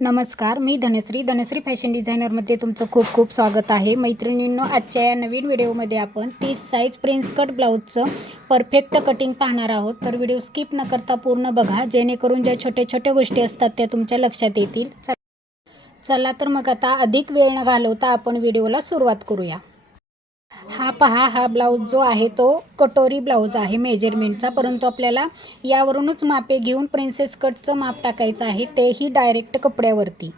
नमस्कार मी धनश्री. धनश्री फॅशन डिझायनरमध्ये तुमचं खूप खूप स्वागत आहे. मैत्रिणींनो आजच्या या नवीन व्हिडिओमध्ये आपण तीस साईज प्रिन्स कट ब्लाऊजचं परफेक्ट कटिंग पाहणार आहोत. तर व्हिडिओ स्किप न करता पूर्ण बघा. जेणेकरून ज्या छोट्या छोट्या गोष्टी असतात त्या तुमच्या लक्षात येतील. चला तर मग आता अधिक वेळ न घालवता आपण व्हिडिओला सुरुवात करूया. हा पहा हा ब्लाऊज जो आहे तो कटोरी ब्लाऊज आहे मेजरमेंटचा परंतु आपल्याला यावरूनच मापे घेऊन प्रिन्सेस कटचं माप टाकायचं आहे तेही डायरेक्ट कपड्यावरती.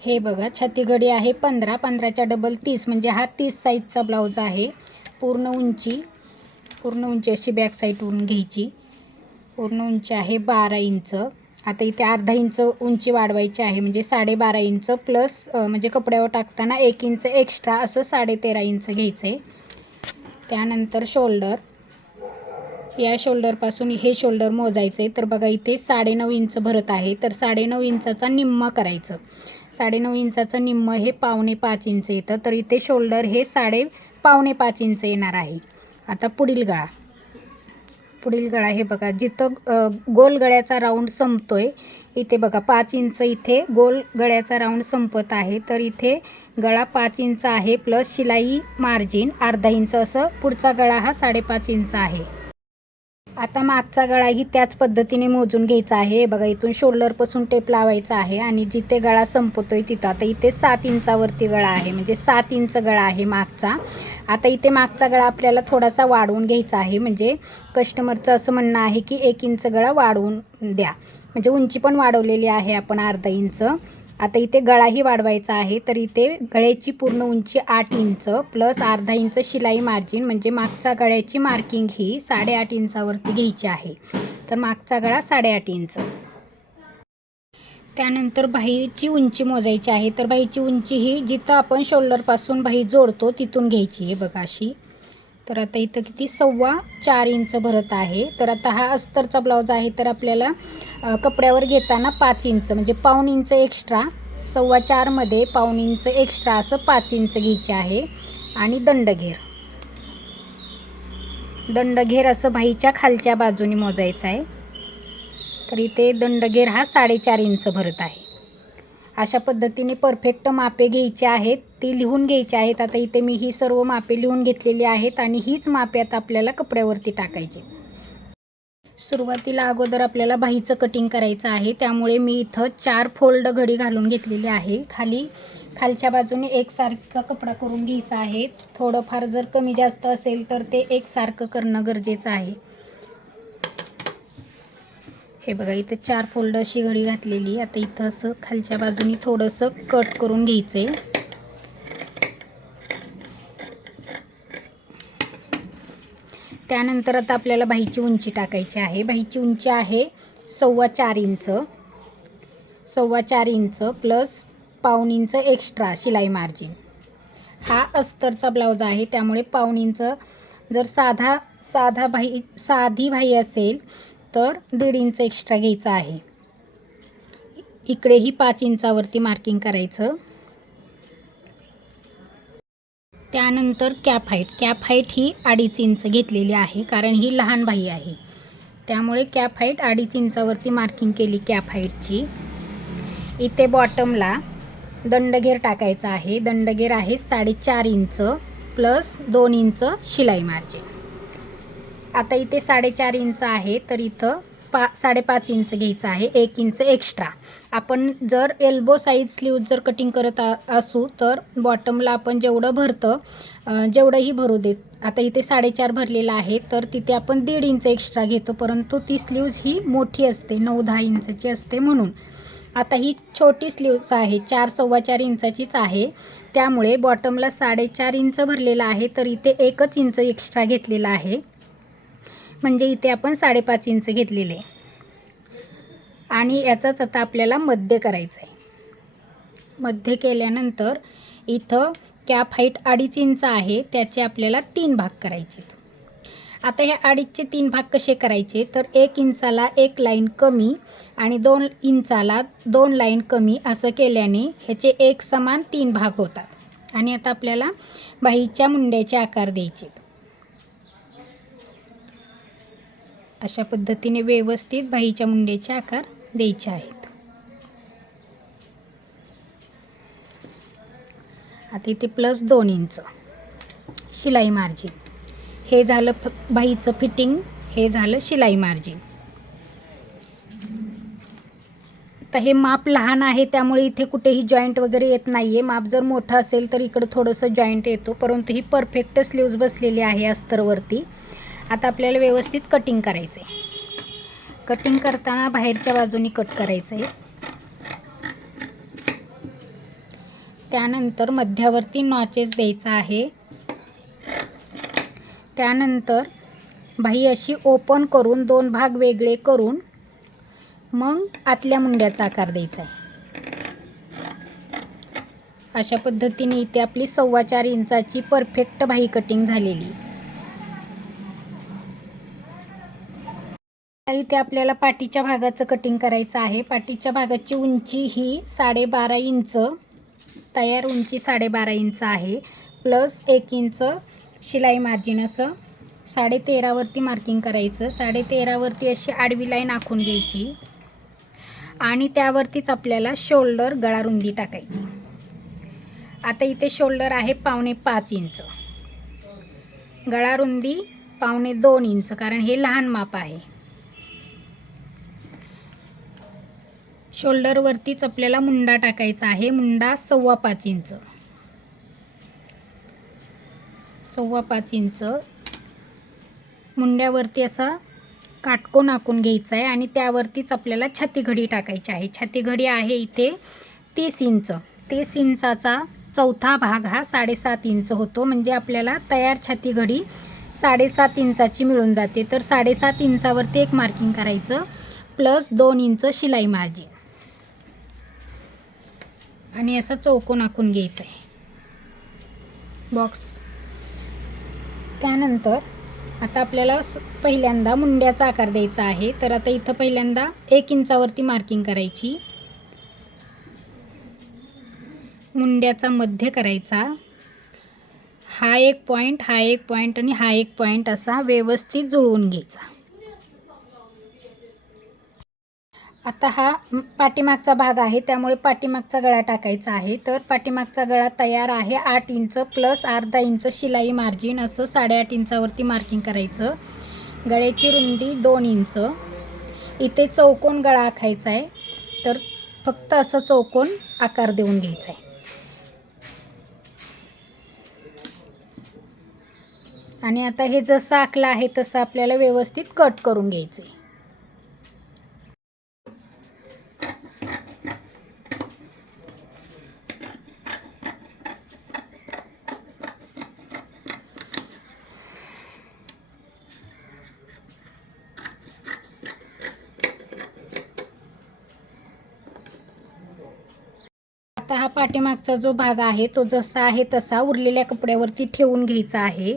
हे बघा छातीगडी आहे पंधरा पंधराच्या डबल तीस. म्हणजे हा तीस साईजचा ब्लाऊज आहे. पूर्ण उंची पूर्ण उंची अशी बॅक साईडवरून घ्यायची. पूर्ण उंची आहे बारा इंच. आता इथे अर्धा इंच उंची वाढवायची आहे म्हणजे साडेबारा इंच प्लस म्हणजे कपड्यावर टाकताना एक इंच एक्स्ट्रा असं साडेतेरा इंच घ्यायचं आहे त्यानंतर शोल्डर या शोल्डरपासून हे शोल्डर मोजायचं आहे तर बघा इथे साडेनऊ इंच भरत आहे. तर साडेनऊ इंचाचा निम्मा करायचं. साडेनऊ इंचाचं निम्म हे पावणे पाच इंच येतं. तर इथे शोल्डर हे साडे पावणे पाच इंच येणार आहे. आता पुढील गळा. पुढील गळा हे बघा. जिथं गोल गळ्याचा राऊंड संपतोय इथे बघा पाच इंच इथे गोल गळ्याचा राऊंड संपत आहे. तर इथे गळा पाच इंच आहे प्लस शिलाई मार्जिन अर्धा इंच असं. पुढचा गळा हा साडेपाच इंच आहे. आता मागचा गळाही त्याच पद्धतीने मोजून घ्यायचा आहे. बघा इथून शोल्डरपासून टेप लावायचा आहे आणि जिथे गळा संपतोय तिथं. आता इथे सात इंचावरती गळा आहे म्हणजे सात इंच गळा आहे मागचा. आता इथे मागचा गळा आपल्याला थोडासा वाढवून घ्यायचा आहे. म्हणजे कस्टमरचं असं म्हणणं आहे की एक इंच गळा वाढवून द्या. म्हणजे उंची पण वाढवलेली आहे आपण अर्धा इंच. आता इथे गळाही वाढवायचा आहे तर इथे गळ्याची पूर्ण उंची आठ इंच प्लस अर्धा इंच शिलाई मार्जिन म्हणजे मागचा गळ्याची मार्किंग ही साडेआठ इंचावरती घ्यायची आहे. तर मागचा गळा साडेआठ इंच. त्यानंतर बाहीची उंची मोजायची आहे तर बाहीची उंची ही जिथं आपण शोल्डरपासून बाही जोडतो तिथून घ्यायची आहे बघा अशी. तर आता इथं किती? सव्वा चार इंच भरत आहे. तर आता हा अस्तरचा ब्लाऊज आहे तर आपल्याला कपड्यावर घेताना पाच इंच म्हणजे पाऊण इंच एक्स्ट्रा सव्वा चारमध्ये पाऊण इंच एक्स्ट्रा असं पाच इंच घ्यायचे आहे. आणि दंडघेर. दंडघेर असं भाईच्या खालच्या बाजूने मोजायचं आहे. तर इथे दंडघेर हा साडेचार इंच भरत आहे. अशा पद्धतीने परफेक्ट मापे घ्यायची आहेत ती लिहून घ्यायची आहेत. आता इथे मी ही सर्व मापे लिहून घेतलेली आहेत आणि हीच मापे आता आपल्याला कपड्यावरती टाकायची सुरुवातीला अगोदर आपल्याला बाहीचं कटिंग करायचं आहे. त्यामुळे मी इथं चार फोल्ड घडी घालून घेतलेली आहे. खाली खालच्या बाजूने एकसारखा कपडा करून घ्यायचा आहे. थोडंफार जर कमी जास्त असेल तर ते एकसारखं करणं गरजेचं आहे. हे बघा इथं चार फोल्ड अशी घडी घातलेली. आता इथं असं खालच्या बाजूनी थोडंसं कट करून घ्यायचं आहे त्यानंतर आता आपल्याला बाईची उंची टाकायची आहे. बाईची उंची आहे सव्वा चार इंच. सव्वा चार इंच प्लस पाऊण इंच एक्स्ट्रा शिलाई मार्जिन हा अस्तरचा ब्लाऊज आहे. त्यामुळे पाऊण इंच जर साधा साधा भाई साधी भाई असेल तर दीड इंच एक्स्ट्रा घ्यायचं आहे. इकडेही पाच इंचावरती मार्किंग करायचं. त्यानंतर कॅप हाईट कॅप हाईट ही अडीच इंच घेतलेली आहे कारण ही लहान बाई आहे. त्यामुळे कॅप हाईट अडीच इंचावरती मार्किंग केली कॅप हाईटची इथे बॉटमला दंडघेर टाकायचा आहे. दंडघेर आहे साडेचार इंच प्लस दोन इंच शिलाई मार्जिन. आता इथे साडेचार इंच आहे तर इथं पा साडेपाच इंच घ्यायचं आहे एक इंच एक्स्ट्रा आपण जर एल्बो साईज स्लीव जर कटिंग करत असू तर बॉटमला आपण जेवढं भरतं जेवढंही भरू देत. आता इथे साडेचार भरलेलं आहे तर तिथे आपण दीड इंच एक्स्ट्रा घेतो परंतु ती स्लीव्ज ही मोठी असते नऊ दहा इंचाची असते म्हणून. आता ही छोटी स्लीव्ज आहे चार सव्वा चार इंचाचीच आहे. त्यामुळे बॉटमला साडेचार इंच भरलेलं आहे तर इथे एकच इंच एक्स्ट्रा घेतलेला आहे. म्हणजे इथे आपण साडेपाच इंच घेतलेले आणि याचाच आता आपल्याला मध्य करायचं आहे. मध्य केल्यानंतर इथं कॅप हाईट अडीच इंच आहे त्याचे आपल्याला तीन भाग करायचे आता हे अडीचचे तीन भाग कसे करायचे? तर एक इंचाला एक लाईन कमी आणि दोन इंचाला दोन लाईन कमी असं केल्याने ह्याचे एक समान तीन भाग होतात. आणि आता आपल्याला बाहीच्या मुंड्याचे आकार द्यायचे अशा पद्धतीने व्यवस्थित बाईच्या मुंड्याचे आकार द्यायचे आहेत. आता इथे प्लस दोन इंच. शिलाई मार्जिन हे झालं बाईचं फिटिंग हे झालं शिलाई मार्जिन आता हे माप लहान आहे त्यामुळे इथे कुठेही जॉईंट वगैरे येत नाही आहे माप जर मोठं असेल तर इकडं थोडंसं जॉईंट येतो परंतु ही परफेक्ट स्लीव्ज बसलेली आहे अस्तरवरती. आता आपल्याला व्यवस्थित कटिंग करायचं आहे कटिंग करताना बाहेरच्या बाजूनी कट करायचं आहे त्यानंतर मध्यावरती नॉचेस द्यायचा आहे. त्यानंतर बाही अशी ओपन करून दोन भाग वेगळे करून मग आतल्या मुंड्याचा आकार द्यायचा आहे अशा पद्धतीने इथे आपली सव्वा चार इंचाची परफेक्ट बाही कटिंग झालेली. इथे आपल्याला पाठीच्या भागाचं कटिंग करायचं आहे. पाठीच्या भागाची उंची ही साडेबारा इंच तयार उंची साडेबारा इंच आहे. प्लस एक इंच शिलाई मार्जिन असं. साडेतेरावरती मार्किंग करायचं. साडेतेरावरती अशी आडवी लाईन आखून घ्यायची. आणि त्यावरतीच आपल्याला शोल्डर गळारुंदी टाकायची. आता इथे शोल्डर आहे पावणे पाच इंच. गळारुंदी पावणे दोन इंच कारण हे लहान माप आहे. शोल्डरवरतीच आपल्याला मुंडा टाकायचा आहे. मुंडा सव्वा पाच इंच. सव्वा पाच इंच. मुंड्यावरती असा काटकोन आखून घ्यायचा आहे आणि त्यावरतीच आपल्याला छाती घडी टाकायची आहे. छाती घडी आहे इथे तीस इंच. तीस इंचाचा चौथा भाग हा साडेसात इंच होतो. म्हणजे आपल्याला तयार छाती घडी साडेसात इंचाची मिळून जाते. तर साडेसात इंचावरती एक मार्किंग करायचं. प्लस दोन इंच शिलाई मार्जिन आणि असा चौकोन आखून घ्यायचा आहे बॉक्स त्यानंतर आता आपल्याला स- पहिल्यांदा मुंड्याचा आकार द्यायचा आहे. तर आता इथं पहिल्यांदा एक इंचावरती मार्किंग करायची. मुंड्याचा मध्य करायचा. हा एक पॉईंट हा एक पॉईंट आणि हा एक पॉईंट असा व्यवस्थित जुळवून घ्यायचा. आता हा पाठीमागचा भाग आहे त्यामुळे पाठीमागचा गळा टाकायचा आहे. तर पाठीमागचा गळा तयार आहे आठ इंच प्लस अर्धा इंच शिलाई मार्जिन असं साडेआठ इंचावरती मार्किंग करायचं. गळ्याची रुंदी दोन इंच. इथे चौकोन गळा आखायचा आहे तर फक्त असं चौकोन आकार देऊन घ्यायचा आहे. आणि आता हे जसं आखलं आहे तसं आपल्याला व्यवस्थित कट करून घ्यायचं आहे आता हा पाठीमागचा जो भाग आहे तो जसा आहे तसा उरलेल्या कपड्यावरती ठेवून घ्यायचा आहे.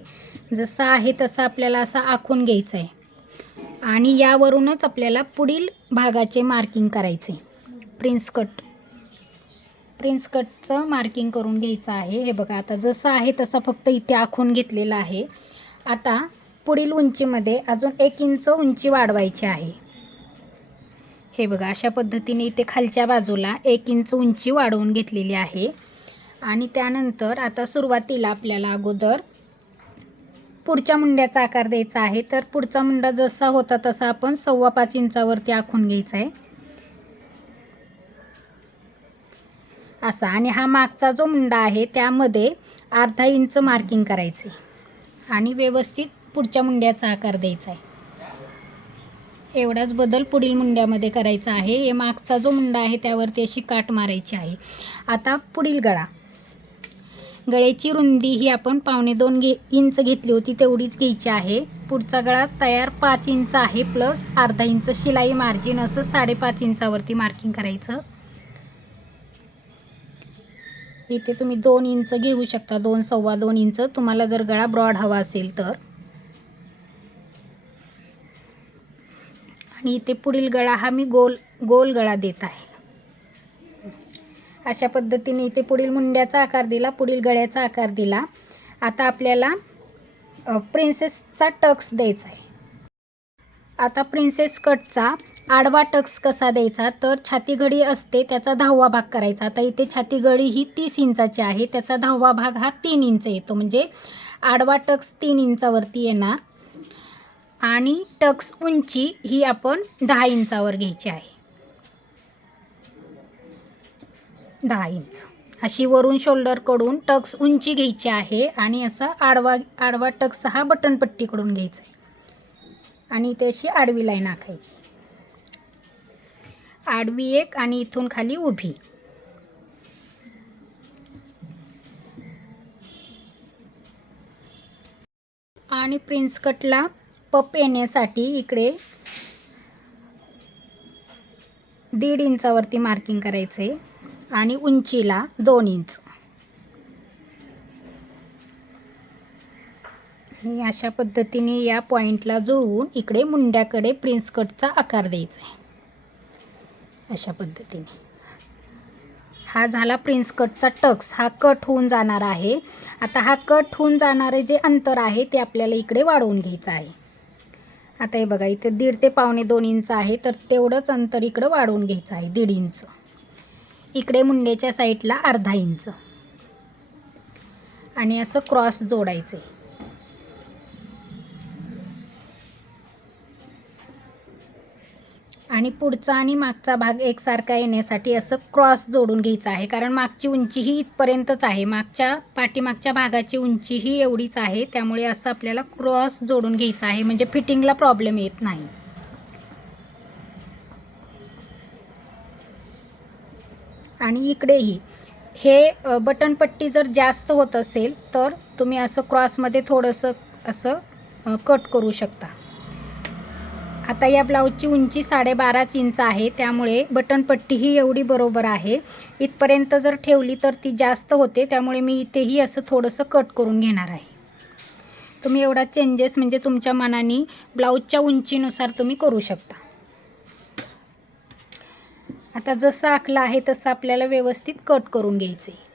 जसा आहे तसा आपल्याला असा आखून घ्यायचा आहे. आणि यावरूनच आपल्याला पुढील भागाचे मार्किंग करायचे. प्रिन्स कट प्रिन्स कटचं मार्किंग करून घ्यायचं आहे. हे बघा आता जसं आहे तसा फक्त इथे आखून घेतलेला आहे. आता पुढील उंचीमध्ये अजून एक इंच उंची वाढवायची आहे. हे बघा अशा पद्धतीने इथे खालच्या बाजूला एक इंच उंची वाढवून घेतलेली आहे. आणि त्यानंतर आता सुरुवातीला आपल्याला अगोदर पुढच्या मुंड्याचा आकार द्यायचा आहे. तर पुढचा मुंडा जसा होता तसा आपण सव्वा पाच इंचावरती आखून घ्यायचा आहे. असा. आणि हा मागचा जो मुंडा आहे त्यामध्ये अर्धा इंच मार्किंग करायचं. आहे आणि व्यवस्थित पुढच्या मुंड्याचा आकार द्यायचा आहे. एवढाच बदल पुढील मुंड्यामध्ये करायचा आहे. हे मागचा जो मुंडा आहे त्यावरती अशी काट मारायची आहे. आता पुढील गळा. गळ्याची रुंदी ही आपण पावणे दोन घे इंच घेतली होती तेवढीच घ्यायची आहे. पुढचा गळा तयार पाच इंच आहे प्लस अर्धा इंच शिलाई मार्जिन असं साडेपाच इंचावरती मार्किंग करायचं. इथे तुम्ही दोन इंच घेऊ शकता दोन सव्वा दोन इंच. तुम्हाला जर गळा ब्रॉड हवा असेल तर. आणि इथे पुढील गळा हा मी गोल गोल गळा देत आहे. अशा पद्धतीने इथे पुढील मुंड्याचा आकार दिला पुढील गळ्याचा आकार दिला. आता आपल्याला प्रिन्सेसचा टक्स द्यायचा आहे. आता प्रिन्सेस कटचा आडवा टक्स कसा द्यायचा? तर छातीगडी असते त्याचा दहावा भाग करायचा. आता इथे छातीगडी ही तीस इंचाची आहे त्याचा दहावा भाग हा तीन इंच येतो. म्हणजे आडवा टक्स तीन इंचावरती येणार. आणि टक्स उंची ही आपण दहा इंचावर घ्यायची आहे. दहा इंच. अशी वरून शोल्डरकडून टक्स उंची घ्यायची आहे आणि असा आडवा आडवा टक्स हा बटनपट्टीकडून घ्यायचा आहे. आणि इथे आडवी लाईन आखायची. आडवी एक आणि इथून खाली उभी. आणि प्रिन्स कटला पप येण्यासाठी इकडे दीड इंचावरती मार्किंग करायचं आहे आणि उंचीला दोन इंच. आणि अशा पद्धतीने या पॉईंटला जुळवून इकडे मुंड्याकडे प्रिन्स कटचा आकार द्यायचा आहे. अशा पद्धतीने. हा झाला प्रिन्स कटचा टक्स. हा कट होऊन जाणार आहे. आता हा कट होऊन जाणारे जे अंतर आहे ते आपल्याला इकडे वाढवून घ्यायचं आहे. आता हे बघा इथे दीड ते पावणे दोन इंच आहे तर तेवढंच अंतर इकडं वाढवून घ्यायचं आहे दीड इंच. इकडे मुंडेच्या साईडला अर्धा इंच. आणि असं क्रॉस जोडायचं आहे आणि पुढचा आणि मागचा भाग एकसारखा येण्यासाठी असं क्रॉस जोडून घ्यायचं आहे. कारण मागची उंची ही इथपर्यंतच आहे. मागच्या पाठीमागच्या भागाची उंची ही एवढीच आहे. त्यामुळे असं आपल्याला क्रॉस जोडून घ्यायचं आहे. म्हणजे फिटिंगला प्रॉब्लेम येत नाही. आणि इकडेही हे बटनपट्टी जर जास्त होत असेल तर तुम्ही असं क्रॉसमध्ये थोडंसं असं कट करू शकता. आता या ब्लाऊजची उंची साडेबाराच इंच आहे त्यामुळे बटन पट्टीही एवढी बरोबर आहे. इथपर्यंत जर ठेवली तर ती जास्त होते त्यामुळे मी इथेही असं थोडंसं कट करून घेणार आहे. तुम्ही एवढा चेंजेस म्हणजे तुमच्या मनाने ब्लाऊजच्या उंचीनुसार तुम्ही करू शकता. आता जसं आखलं आहे तसं आपल्याला व्यवस्थित कट करून घ्यायचं आहे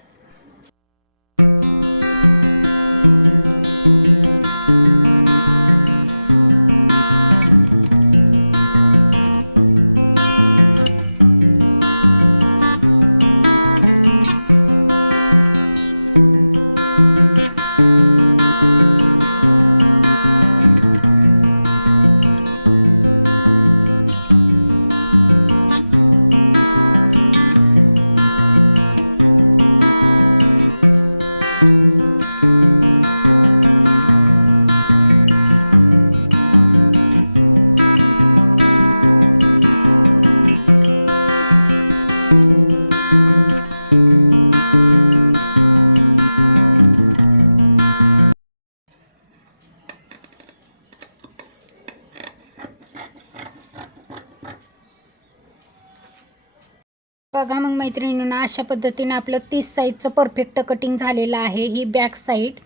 बघा मग मैत्रिणींना अशा पद्धतीनं आपलं तीस साईजचं परफेक्ट कटिंग झालेलं आहे. ही बॅक साईड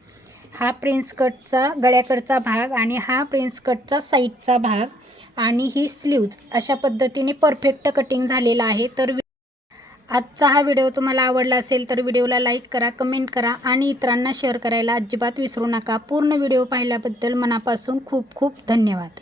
हा प्रिन्स कटचा गळ्याकडचा भाग आणि हा प्रिन्स कटचा साईडचा भाग आणि ही स्लीव्ज अशा पद्धतीने परफेक्ट कटिंग झालेलं आहे. तर आजचा हा व्हिडिओ तुम्हाला आवडला असेल तर व्हिडिओला लाईक करा कमेंट करा आणि इतरांना शेअर करायला अजिबात विसरू नका. पूर्ण व्हिडिओ पाहिल्याबद्दल मनापासून खूप खूप धन्यवाद.